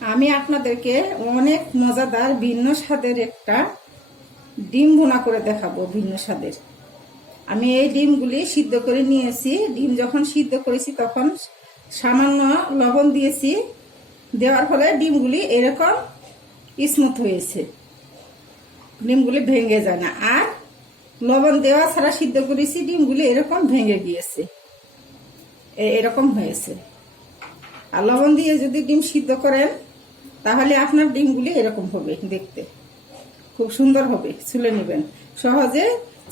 আমি আপনাদেরকে অনেক মজাদার ভিন্ন স্বাদের একটা ডিম ভুনা করে দেখাবো ভিন্ন স্বাদের। আমি এই ডিমগুলি সিদ্ধ করে নিয়েছি। ডিম যখন সিদ্ধ করেছি তখন সামান্য লবণ দিয়েছি। দেওয়ার ফলে ডিমগুলি এরকম স্মুথ হয়েছে। ডিমগুলি ভেঙে যায় না। আর লবণ দেওয়া ছাড়া সিদ্ধ করেছি, ডিমগুলি এরকম ভেঙে গিয়েছে। এরকম হয়েছে। আর লবণ দিয়ে যদি ডিম সিদ্ধ করেন তাহলে আপনার ডিমগুলি এরকম হবে দেখতে। খুব সুন্দর হবে, ছুলে নেবেন। সহজে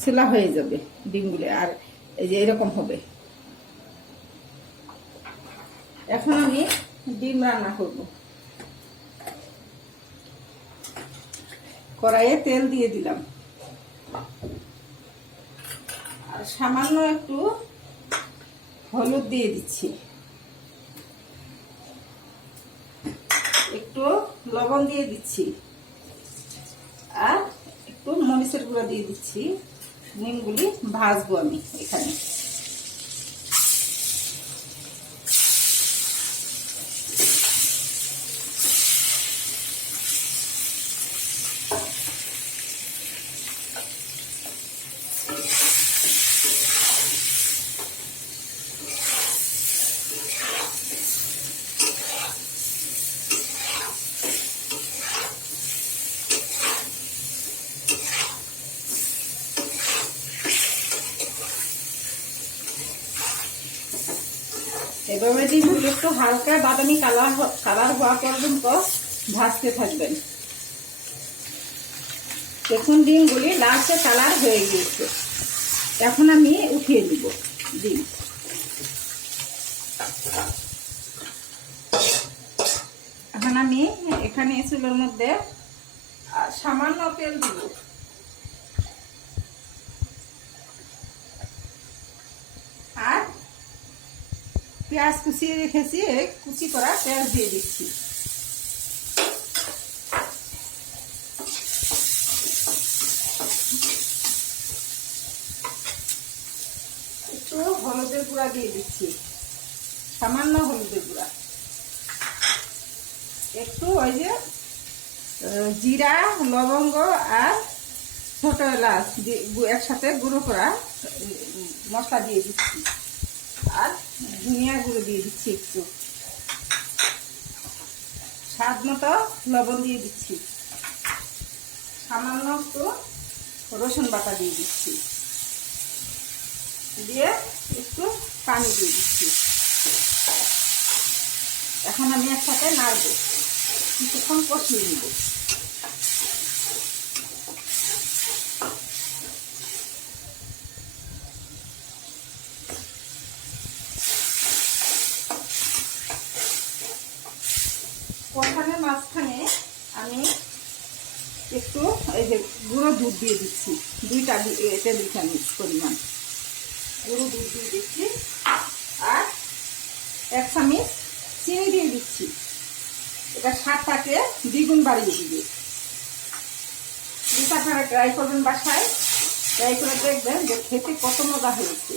ছোলা হয়ে যাবে ডিমগুলি, আর এই যে এরকম হবে। এখন আমি ডিম রান্না করব। কড়াইয়ে তেল দিয়ে দিলাম। আর সামান্য একটু হলুদ দিয়ে দিচ্ছি একটু লবণ দিয়ে দিচ্ছি। আর একটু মরিচের গুঁড়ো দিয়ে দিচ্ছি। নিমগুলি ভাজবো আমি এখানে। এভাবে ডিমগুলো একটু হালকা বাদামি কালার কালার হওয়া পর্যন্ত ভাজতে থাকবেন। দেখুন ডিমগুলি লাস্টে কালার হয়ে গিয়েছে। এখন আমি উঠিয়ে দিব ডিম। এখন আমি এখানে চুলোর মধ্যে সামান্য তেল দিব আর পেঁয়াজ কুচিয়ে রেখেছি, এই কুচি করা পেঁয়াজ দিয়ে দিচ্ছি। একটু হলুদের গুঁড়া দিয়ে দিচ্ছি, সামান্য হলুদের গুঁড়া। একটু ওই যে জিরা, লবঙ্গ আর ছোট এলাচ একসাথে গুঁড়ো করা মশলা দিয়ে দিচ্ছি। আর ধনিয়া গুঁড়ো দিয়ে দিচ্ছি একটু। স্বাদ মতো লবণ দিয়ে দিচ্ছি। সামান্য একটু রসুন বাটা দিয়ে দিচ্ছি। দিয়ে একটু পানি দিয়ে দিচ্ছি। এখন আমি একসাথে নাড়বো। কিছুক্ষণ কষিয়ে নিব। মাঝখানে আমি একটু এই যে গুঁড়ো দুধ দিয়ে দিচ্ছি। দুইটা টেবিল চামচ পরিমাণ। গুঁড়ো দুধ দিয়ে দিচ্ছি। আর এক চামচ চিনি দিয়ে দিচ্ছি। এটা স্বাদটাকে দ্বিগুণ বাড়িয়ে দিবে। আপনারা ট্রাই করবেন বাসায়। ট্রাই করে দেখবেন যে খেতে কত মজা হয়েছে।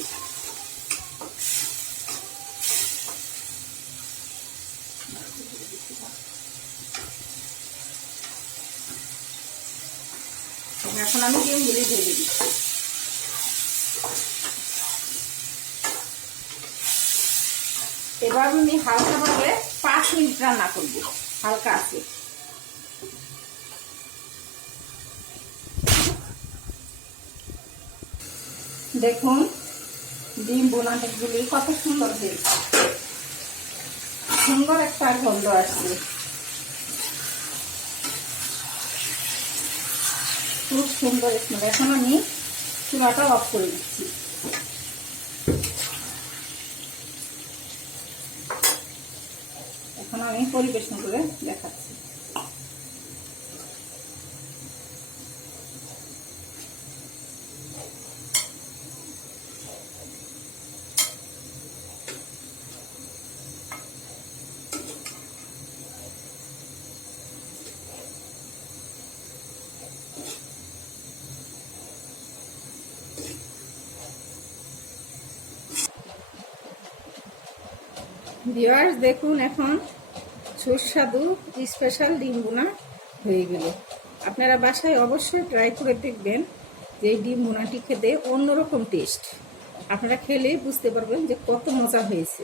এখন আমি ডিমগুলি ঢেলে দিচ্ছি এবার আমি হালকাভাবে পাঁচ মিনিট রান্না করব, হালকা আছে। দেখুন, ডিম বোনাগুলি কত সুন্দর হয়েছে। সুন্দর একটা গন্ধ আসছে। খুব সুন্দর স্মেল এখন আমি চুলাটা অফ করে দিচ্ছি। এখন আমি পরিবেশন করে দেখাচ্ছি। ভিউয়ার্স দেখুন এখন সুস্বাদু স্পেশাল ডিম বোনা হয়ে গেল। আপনারা বাসায় অবশ্যই ট্রাই করে দেখবেন যে এই ডিম বোনাটি খেতে অন্যরকম টেস্ট আপনারা খেলে বুঝতে পারবেন যে কত মজা হয়েছে।